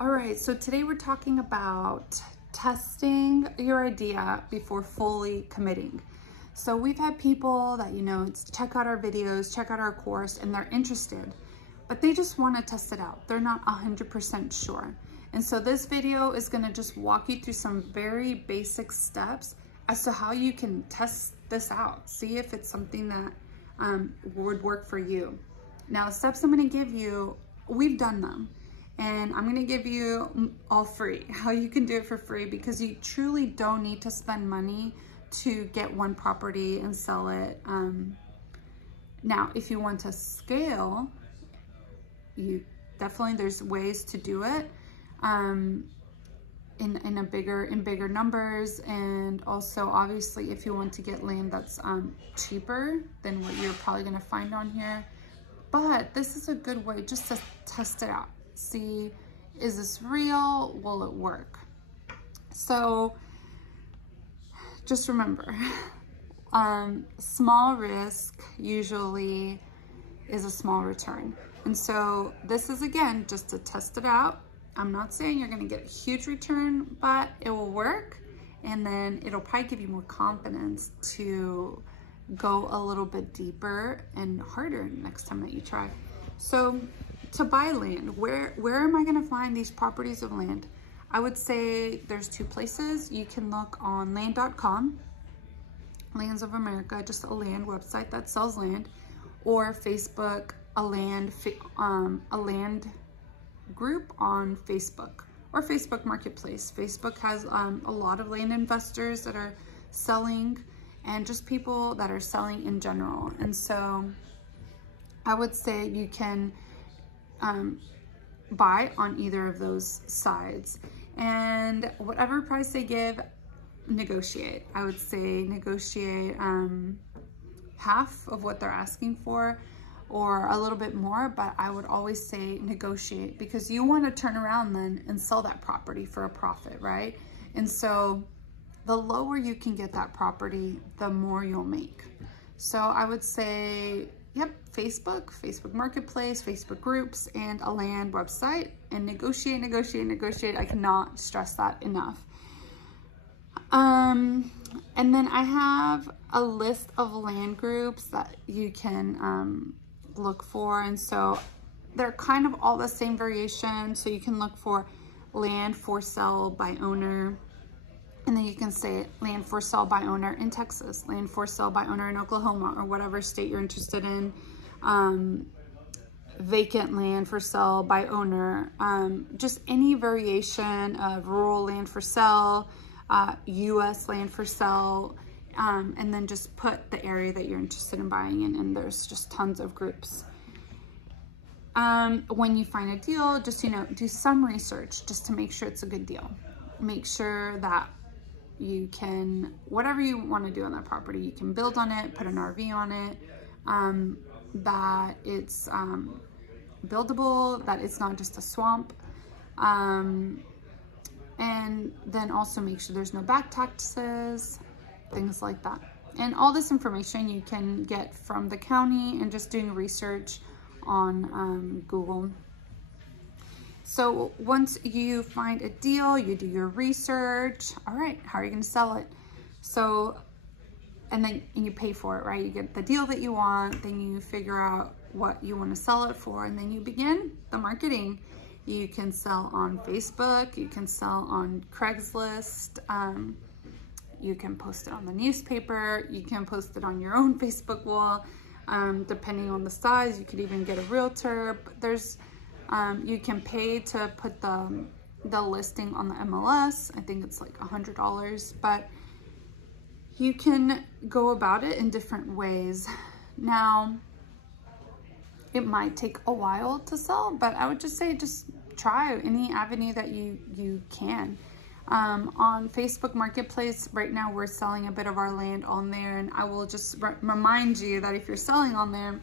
All right, so today we're talking about testing your idea before fully committing. So we've had people that, check out our videos, check out our course, and they're interested, but they just want to test it out. They're not 100% sure. And so this video is going to just walk you through some very basic steps as to how you can test this out. See if it's something that would work for you. Now, the steps I'm going to give you, we've done them. And I'm going to give you all free, how you can do it for free, because you truly don't need to spend money to get one property and sell it. Now, if you want to scale, there's ways to do it in bigger numbers. And also, obviously, if you want to get land that's cheaper than what you're probably going to find on here. But this is a good way just to test it out. See, is this real? Will it work? So just remember, small risk usually is a small return. And so this is, again, just to test it out. I'm not saying you're going to get a huge return, but it will work. And then it'll probably give you more confidence to go a little bit deeper and harder next time that you try. So to buy land, where am I going to find these properties of land? I would say there's two places. You can look on land.com, Lands of America, just a land website that sells land, or Facebook, a land group on Facebook, or Facebook Marketplace. Facebook has a lot of land investors that are selling, and just people that are selling in general. And so I would say you can buy on either of those sides, and whatever price they give, negotiate. I would say negotiate half of what they're asking for, or a little bit more, but I would always say negotiate, because you want to turn around then and sell that property for a profit, right? And so the lower you can get that property, the more you'll make. So I would say, yep, Facebook Marketplace, Facebook groups, and a land website, and negotiate. I cannot stress that enough. And then I have a list of land groups that you can look for. And so they're kind of all the same variation. So you can look for land for sale by owner. And then you can say land for sale by owner in Texas, land for sale by owner in Oklahoma, or whatever state you're interested in. Vacant land for sale by owner, just any variation of rural land for sale, US land for sale, and then just put the area that you're interested in buying in, and there's just tons of groups. When you find a deal, just, do some research just to make sure it's a good deal. Make sure that you can, whatever you want to do on that property, you can build on it, put an RV on it, that it's buildable, that it's not just a swamp, and then also make sure there's no back taxes, things like that. And all this information you can get from the county and just doing research on Google. So once you find a deal, you do your research. All right, how are you going to sell it? So, and you pay for it, right? You get the deal that you want, then you figure out what you want to sell it for, and then you begin the marketing. You can sell on Facebook, you can sell on Craigslist, you can post it on the newspaper, you can post it on your own Facebook wall, depending on the size. You could even get a realtor, but there's you can pay to put the listing on the MLS. I think it's like $100, but you can go about it in different ways. Now, it might take a while to sell, but I would just say just try any avenue that you can. On Facebook Marketplace right now, we're selling a bit of our land on there, and I will just remind you that if you're selling on there,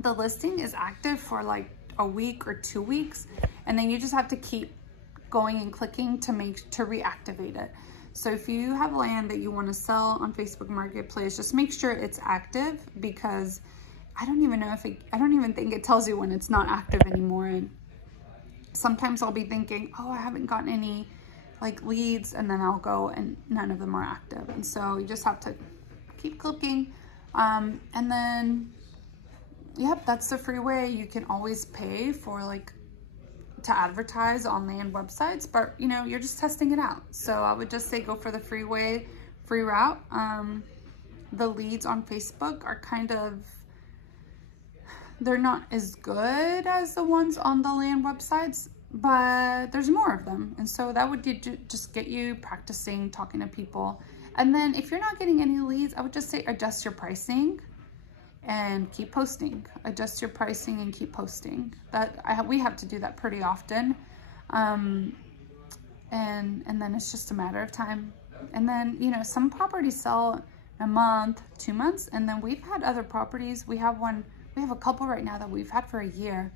the listing is active for like a week or 2 weeks, and then you just have to keep going and clicking to reactivate it. So if you have land that you want to sell on Facebook Marketplace, just make sure it's active, because I don't even think it tells you when it's not active anymore. And sometimes I'll be thinking, oh, I haven't gotten any like leads, and then I'll go and none of them are active. And so you just have to keep clicking. And then, yep, that's the free way. You can always pay for like to advertise on land websites, but you know, you're just testing it out. So I would just say go for the free way, free route. The leads on Facebook are kind of, they're not as good as the ones on the land websites, but there's more of them. And so that would just get you practicing talking to people. And then if you're not getting any leads, I would just say adjust your pricing and keep posting. Adjust your pricing and keep posting. We have to do that pretty often. And then it's just a matter of time. And then, you know, some properties sell a month, 2 months, and then we've had other properties. We have a couple right now that we've had for a year.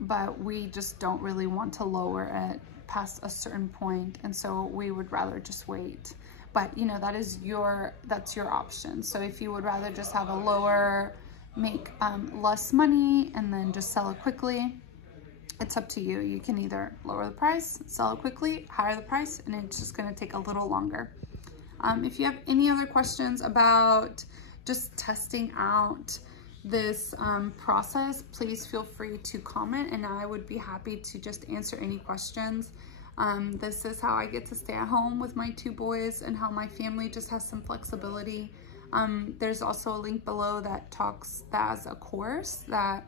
But we just don't really want to lower it past a certain point. And so we would rather just wait. But you know, that's your option. So if you would rather just have a lower, make less money and then just sell it quickly, it's up to you. You can either lower the price, sell it quickly, higher the price, and it's just gonna take a little longer. If you have any other questions about just testing out this process, please feel free to comment and I would be happy to just answer any questions. This is how I get to stay at home with my 2 boys and how my family just has some flexibility. There's also a link below that has a course that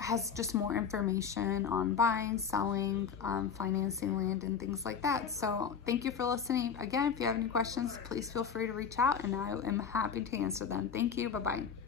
has just more information on buying, selling, financing land and things like that. So thank you for listening. Again, if you have any questions, please feel free to reach out and I am happy to answer them. Thank you. Bye-bye.